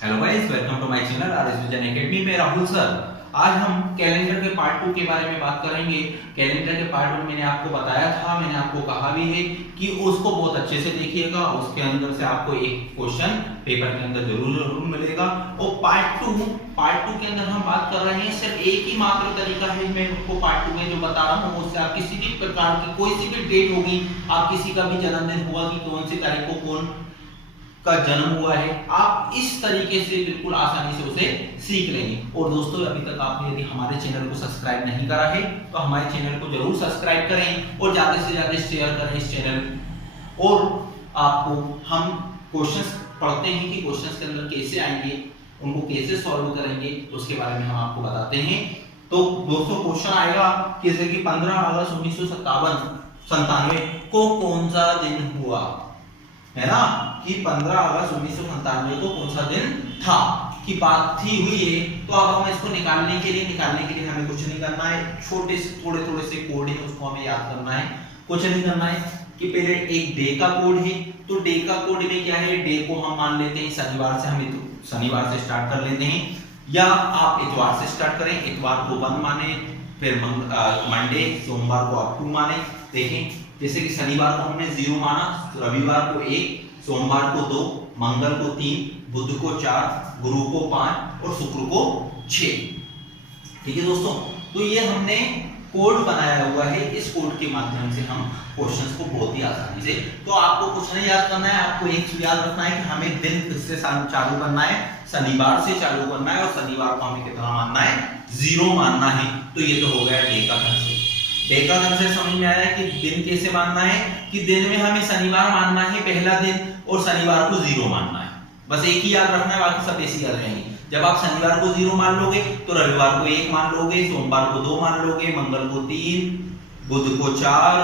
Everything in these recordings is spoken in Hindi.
Hello guys, welcome to my channel RS vision academy में राहुल सर। आज हम कैलेंडर के पार्ट 2 के बारे में बात करेंगे। कैलेंडर के पार्ट 1 मैंने आपको बताया था, मैंने आपको कहा भी है कि उसको बहुत अच्छे से देखिएगा। उसके अंदर से आपको एक क्वेश्चन पेपर के अंदर जरूर मिलेगा। और पार्ट 2 के अंदर हम बात कर रहे हैं, सिर्फ एक ही मात्र तरीका है मैं आपको पार्ट 2 में जो बता रहा हूँ उससे आप किसी भी प्रकार की कोई सी भी डेट होगी, आप किसी का भी जन्मदिन हुआ कि कौन सी तारीख को कौन का जन्म हुआ है, आप इस तरीके से बिल्कुल आसानी से उसे सीख लेंगे। और दोस्तों, अभी तक आपने यदि हमारे चैनल को सब्सक्राइब नहीं करा है तो हमारे चैनल को जरूर सब्सक्राइब करें और ज्यादा से ज्यादा शेयर करें इस चैनल। और आपको हम क्वेश्चंस पढ़ते हैं कि क्वेश्चंस के अंदर कैसे आएंगे, उनको कैसे सॉल्व करेंगे, उसके बारे में हम आपको बताते हैं। तो दोस्तों, क्वेश्चन आएगा जैसे कि 15 अगस्त 1997 को कौन सा दिन हुआ, है ना, कि 15 अगस्त 1997 को कौन सा दिन था की बात थी हुई है। तो अब हम इसको निकालने के लिए हमें कुछ नहीं करना है, छोटे से थोड़े से कोड है उसको हमें याद करना है। कुछ नहीं करना है कि पहले एक डे का कोड है, तो डे का कोड में क्या है, डे को हम मान लेते हैं शनिवार से, हम तो शनिवार से स्टार्ट कर लेते हैं, या आप इतवार से स्टार्ट करें, इतवार को 1 माने, फिर मंडे सोमवार को आप 2 माने। देखें, जैसे कि शनिवार को हमने 0 माना, रविवार को 1, सोमवार को 2, मंगल को 3, बुध को 4, गुरु को 5 और शुक्र को 6। ठीक है दोस्तों, तो ये हमने कोड बनाया हुआ है। इस कोड के माध्यम से हम क्वेश्चंस को बहुत ही आसानी से, तो आपको कुछ नहीं याद करना है, आपको एक चीज याद रखना है कि हमें दिन किससे चालू करना है, शनिवार से चालू करना है। और शनिवार को हमें कितना मानना है, 0 मानना है। तो ये तो हो गया डे का कंसेप्ट। डे का कंसेप्ट समझ में आया कि दिन कैसे मानना है, कि दिन में हमें शनिवार मानना है पहला दिन, और शनिवार को 0 मानना है। बस एक ही याद रखना है, बाकी सब ऐसे याद रहेंगे। जब आप शनिवार को 0 मान लोगे तो रविवार को 1 मान लोगे, सोमवार को 2 मान लोगे, मंगल को 3, बुध को 4,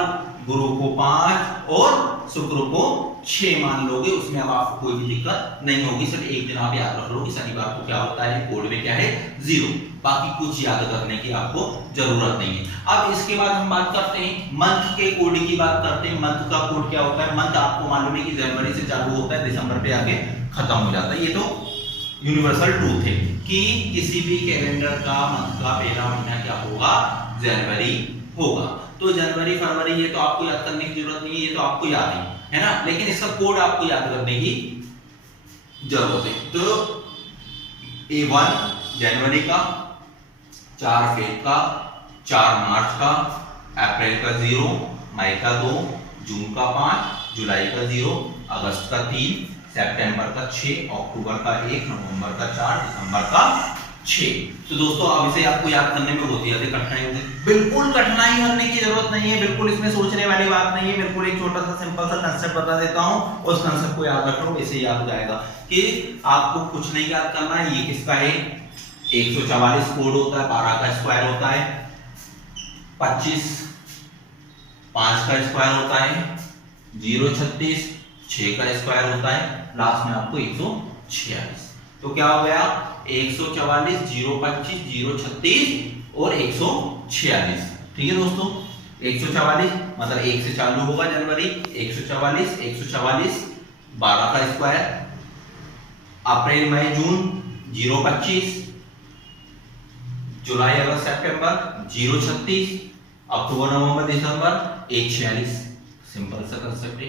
गुरु को 5 और शुक्र को 6 मान लोगे। उसमें अब आपको कोई भी दिक्कत नहीं होगी। सिर्फ एक दिन आप याद रख लो कि शनिवार को क्या होता है, कोड में क्या है, 0। बाकी कुछ याद करने की आपको जरूरत नहीं है। अब इसके बाद हम बात करते हैं मंथ के कोड की बात करते हैं। मंथ का कोड क्या होता है, मंथ आपको मालूम है कि जनवरी से चालू होता है, दिसंबर पे आके खत्म हो जाता है। ये तो यूनिवर्सल ट्रूथ है कि किसी भी कैलेंडर का मंथ का पहला महीना क्या होगा, जनवरी होगा। तो जनवरी फरवरी ये तो आपको याद करने की जरूरत नहीं है, ये तो आपको याद है ना, लेकिन इसका कोड आपको याद करने की जरूरत है। तो A1 जनवरी का, 4 फेब का, 4 मार्च का, अप्रैल का 0, मई का 2, जून का 5, जुलाई का 0, अगस्त का 3, सितंबर का 6, अक्टूबर का 1, नवंबर का 4, दिसंबर का 6। तो दोस्तों, अब इसे आपको याद करने में होती है कठिनाई होती है। बिल्कुल कठिनाई करने की जरूरत नहीं है, बिल्कुल इसमें सोचने वाली बात नहीं है। बिल्कुल एक छोटा सा सिंपल सा कंसेप्ट बता देता हूं, उस कंसेप्ट को याद रख लो, इसे याद हो जाएगा कि आपको कुछ नहीं याद करना है। ये किसका है, 144 कोड होता है, 12 का स्क्वायर होता है, 25 5 का स्क्वायर होता है, 0 36 6 का स्क्वायर होता है, लास्ट में आपको 146। तो क्या हो गया, 144 0 25 0 36 और 146। ठीक है दोस्तों, 144 मतलब 1 से चालू होगा जनवरी, 144 144 12 का स्क्वायर, अप्रैल मई जून 0 25, जुलाई अगस्त सितंबर 0 36, अक्टूबर नवंबर दिसंबर 146। सिंपल सा कंसेप्ट है,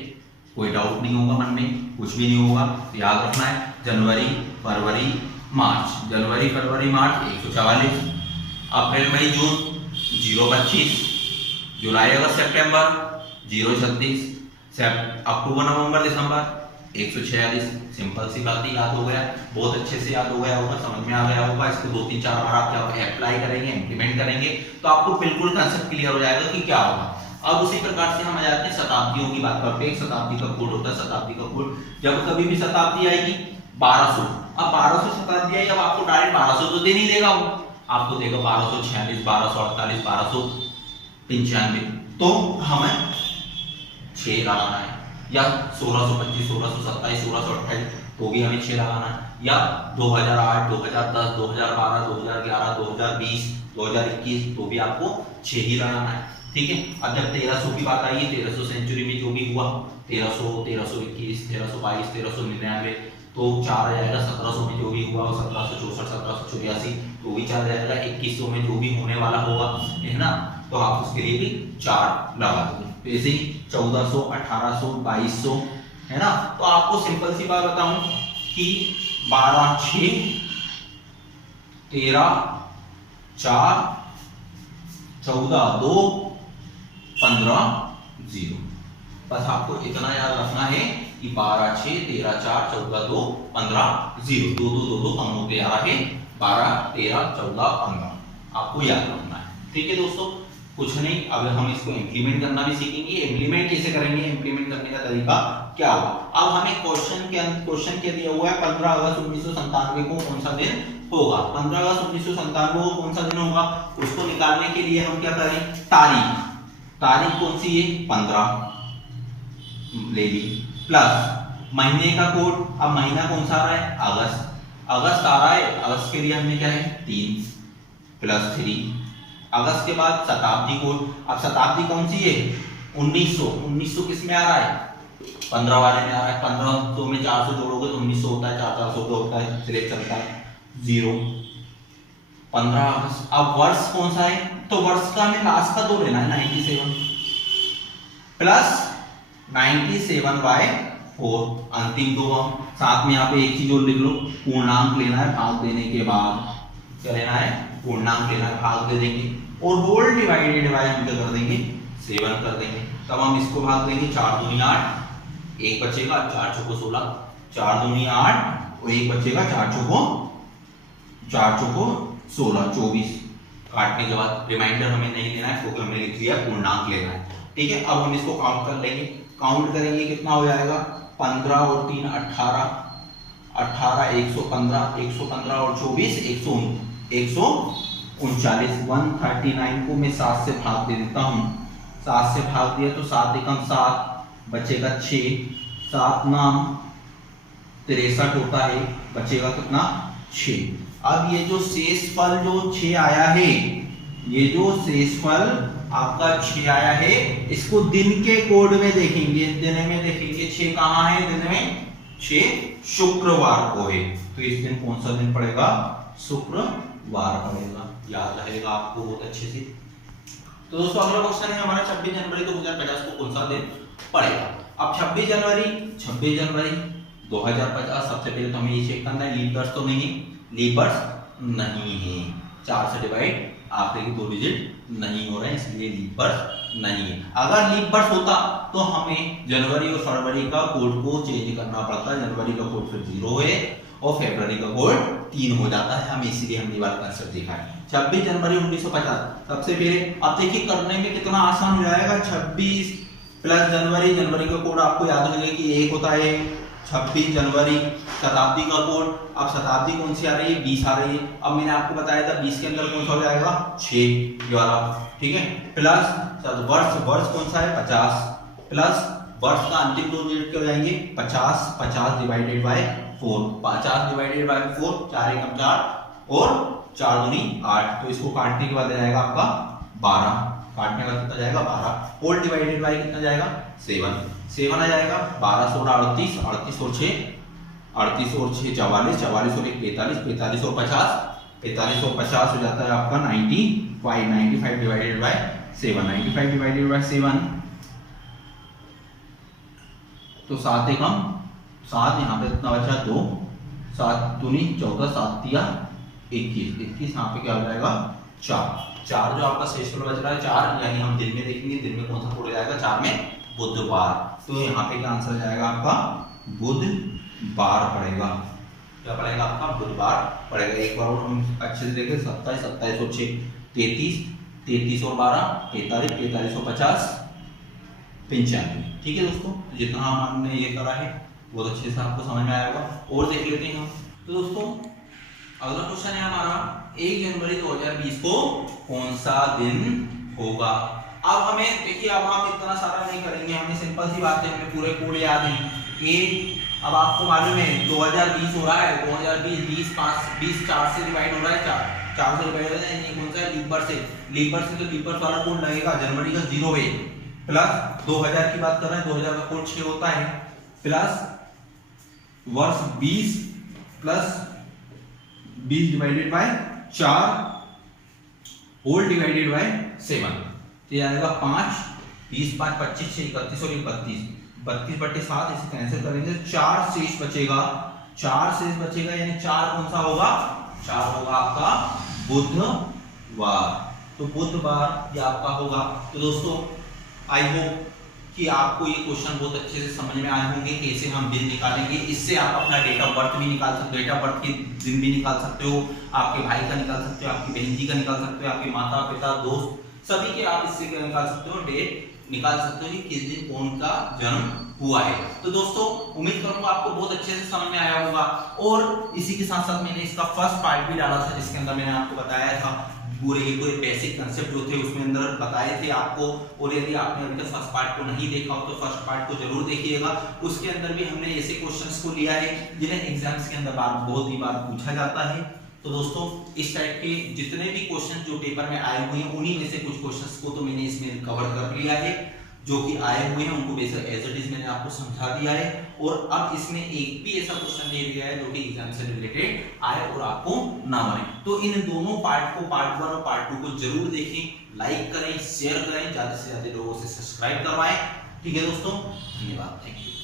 कोई डाउट नहीं होगा मन में, कुछ भी नहीं होगा। तो याद रखना है जनवरी फरवरी मार्च, जनवरी फरवरी मार्च 144, अप्रैल मई जून 0 25, जुलाई अगस्त सितंबर 0 36, अक्टूबर नवंबर दिसंबर 146। सिंपल सी बात याद हो गया, बहुत अच्छे से याद हो गया होगा, समझ में आ गया होगा। इसको 2-3-4 बार आप क्या अप्लाई करेंगे, इंप्लीमेंट करेंगे तो आपको बिल्कुल कंसेप्ट क्लियर हो जाएगा कि क्या होगा। अब उसी प्रकार से हम आ जाते हैं शताब्दियों की बात करते हैं। एक शताब्दी का कोड होता है, शताब्दी का कोड जब कभी भी शताब्दी आएगी 1200, अब 1200 शताब्दी आई, अब आपको डायरेक्ट 1200 तो दे नहीं देगा, वो आपको देगा 1246 1248 1295। तो हमें 6 लगाना है, या 1625 1627 1628 तो भी हमें 6 लगाना है, या 2008 2010 2012 2011 2020 2021 तो भी आपको 6 ही लगाना है। ठीक है, अब जब 1300 की बात आई है, 1300 सेंचुरी में जो भी हुआ, 1300 1321 1322 1399 तो 4 आ जाएगा, 1700 में जो भी 1983, तो भी 4 जाएगा। 2100 में जो भी होने वाला होगा, है ना, तो आप उसके लिए भी 4 लगा दोगे। तो ऐसे ही 1400, 1800, 2200, है ना। तो आपको सिंपल सी बात बताऊं कि 12, 6, 13, 4, 14, 2, 15, 0। बस आपको इतना याद रखना है कि 12, 6, 13, 4, 14, 2, 15, 0। 2, 2, 2, 2 कम होते आ रहा है। 12, 13, 14, 15 आपको याद रखना है। ठीक है दोस्तों, कुछ नहीं, अब हम इसको इंप्लीमेंट करना भी सीखेंगे। इंप्लीमेंट कैसे करेंगे, इंप्लीमेंट करने का तरीका क्या होगा। अब हमें क्वेश्चन क्या दिया हुआ है, 15 अगस्त 1997 को कौन सा दिन होगा। 15 अगस्त 1997 को कौन सा दिन होगा, उसको निकालने के लिए हम क्या करें, तारीख कौन सी है, 15 ले ली, प्लस महीने का कोड। अब महीना कौन सा आ रहा है, अगस्त आ रहा है। अगस्त के लिए हमने क्या है, 3 + 3। अगस्त के बाद शताब्दी कोड। अब शताब्दी कौन सी है, 1900 किस में आ रहा है, 15 वाले में आ रहा है। 1500 में 400 जोड़ोगे तो 1900 होता है, 4 400 होता है, सिलेक्ट चलता है 0। 15 अगस्त। अब वर्ष कौन सा है, तो वर्ष का हमें लास्ट का 2 लेना है, 97 प्लस 97/4 अंतिम 2। हम साथ में यहाँ पे एक चीज और लिख लो, पूर्णांक लेना है, भाग देने के बाद क्या लेना है, पूर्णांक लेना है, भाग दे देंगे, और होल डिवाइडेड बाय हम क्या कर देंगे, 7 कर देंगे। तब हम इसको भाग देंगे, 4 दूनी 8, एक बचेगा, 4 चौको 16, 4 दूनी 8 और एक बचेगा, 4 चौको 16, 24। काटने के बाद रिमाइंडर हमें नहीं लेना है क्योंकि हमने लिख लिया पूर्णांक लेना है। ठीक है, अब हम इसको काउंट कर लेंगे, काउंट करेंगे कितना हो जाएगा, 15 और 3 18, 18 115, 115 और 24 139। 139 को मैं 7 से भाग दे देता हूँ, 7 से भाग दिया तो 7 एकम 7 बचेगा 6, 7 नाम 63 होता है, बचेगा कितना, 6। अब ये जो शेषफल जो 6 आया है, ये जो शेषफल आपका 6 आया है, इसको दिन के कोड में देखेंगे, दिन में देखेंगे 6 कहाँ है, दिन में 6 शुक्रवार को है। तो इस दिन कौन सा दिन पड़ेगा, शुक्रवार पड़ेगा, याद रहेगा आपको बहुत अच्छे से। तो दोस्तों अगला क्वेश्चन है हमारा 26 जनवरी 2050 को कौन सा दिन पड़ेगा। अब 26 जनवरी 2050, सबसे पहले तो हमें ये चेक करना है लीप वर्ष तो नहीं है, लीप वर्ष नहीं है, 4 से डिवाइड आखिरी के 2 डिजिट नहीं हो रहे हैं, इसलिए लीप वर्ष नहीं है। अगर लीप वर्ष होता तो हमें जनवरी और फरवरी का कोड को चेंज करना पड़ता, जनवरी का कोड फिर 0 है और फरवरी का कोड 3 हो जाता है, हमें इसलिए हमने वाला कंसेप्ट देखा है। 26 जनवरी 1950 सबसे पहले, अब देखिए करने में कितना आसान हो जाएगा, 26 प्लस जनवरी का कोड आपको याद होगा कि 1 होता है, 26 जनवरी। शताब्दी का कोड, अब शताब्दी कौन सी आ रही है, 20 आ रही है। अब मैंने आपको बताया था 20 के अंदर कौन सा हो जाएगा, 6 वाला, ठीक है, प्लस वर्ष कौन सा है, 50, प्लस वर्ष का अंतिम 2 डिजिट क्या हो जाएंगे, 50 डिवाइडेड बाय 4, 50 डिवाइडेड बाय 4, 4 एकम 4 और 4 दूनी 8। तो इसको काटने के बाद आ जाएगा आपका 12, काटने का कितना जाएगा 12, होल डिवाइडेड बाय कितना जाएगा 7 आ जाएगा। 12 16 38, 38 और 6 44, 44 और 1 45, 45 और 50 हो जाता है आपका 95 डिवाइडेड बाय 7, 95 डिवाइडेड बाय 7 तो 7 एकम 7, यहाँ पे कितना बचा 2, 7 दूनी 14, 7 तिया 21, यहाँ पे क्या हो जाएगा 4 जो आपका शेषफल बच रहा है 4, यानी हम दिन में देखेंगे, दिन में कौन सा कोड जाएगा, 4 में बुधवार। तो यहाँ पे क्या आंसर जाएगा आपका, बुधवार पड़ेगा, क्या पड़ेगा आपका, बुधवार पड़ेगा। एक बार और हम अच्छे से देखें, 27 27 और 6 33, 33 और 12 43, 43 और 50 95। ठीक है दोस्तों, जितना हमने ये करा है बहुत अच्छे से आपको समझ में आया होगा। और देख लेते हैं हम। तो दोस्तों अगला क्वेश्चन है हमारा 1 जनवरी 2020 को कौन सा दिन होगा। अब हमें देखिए, अब हम इतना सारा नहीं करेंगे, हमें सिंपल सी बात है, हमें पूरे कोड याद है। अब आपको मालूम है 2020 हो रहा है, 2020 20 4 से डिवाइड हो रहा है, 4 से डिवाइड हो रहा है, ये कौन सा है, लीप वर्ष है, लीप वर्ष है तो लीप वर्ष वाला कोड लगेगा, जनवरी का 0 है, प्लस 2000 की बात कर रहे हैं, 2000 का कोड 6 होता है, प्लस वर्ष 20 plus 20 divided by 4 whole divided by 7, तो ये आएगा 5, 20 5 25 6 31 और 32, 32 बटे 7, इसे कैंसिल करेंगे 4 शेष बचेगा, 4 शेष बचेगा, यानी 4 कौन सा होगा, 4 होगा आपका बुधवार। तो बुधवार ये आपका होगा। तो दोस्तों आई होप कि आपको ये क्वेश्चन बहुत अच्छे से समझ में आए होंगे कैसे हम दिन निकालेंगे। इससे आप अपना डेट ऑफ बर्थ भी निकाल सकते हो, डेट ऑफ बर्थ के दिन भी निकाल सकते हो, आपके भाई का निकाल सकते हो, आपकी बहन जी का निकाल सकते हो, आपके माता पिता दोस्त सभी के आप इससे निकाल सकते हो, डेट निकाल सकते हो कि किस दिन कौन का जन्म हुआ है। तो दोस्तों उम्मीद करूंगा आपको बहुत अच्छे से समझ में आया होगा। और इसी के साथ साथ मैंने इसका फर्स्ट पार्ट भी डाला था जिसके अंदर मैंने आपको बताया था पूरे बेसिक कंसेप्ट जो थे उसमें अंदर बताए थे आपको। और यदि आपने अभी तक फर्स्ट पार्ट को नहीं देखा हो तो फर्स्ट पार्ट को जरूर देखिएगा। उसके अंदर भी हमने ऐसे क्वेश्चंस को लिया है जिन्हें एग्जाम्स के अंदर बहुत ही बार पूछा जाता है। तो दोस्तों इस टाइप के जितने भी क्वेश्चन जो पेपर में आए हुए हैं उन्हीं में से कुछ क्वेश्चंस को तो मैंने इसमें कवर कर लिया है, जो कि आए हुए हैं उनको बेसिक एज इट इज मैंने आपको समझा दिया है। और अब इसमें एक भी ऐसा क्वेश्चन दे दिया है जो कि एग्जाम से रिलेटेड आए और आपको ना बने। तो इन दोनों पार्ट को, पार्ट 1 और पार्ट 2 को जरूर देखें, लाइक करें, शेयर करें, ज्यादा से ज्यादा लोगों से सब्सक्राइब करवाएं। ठीक है दोस्तों, धन्यवाद, थैंक यू।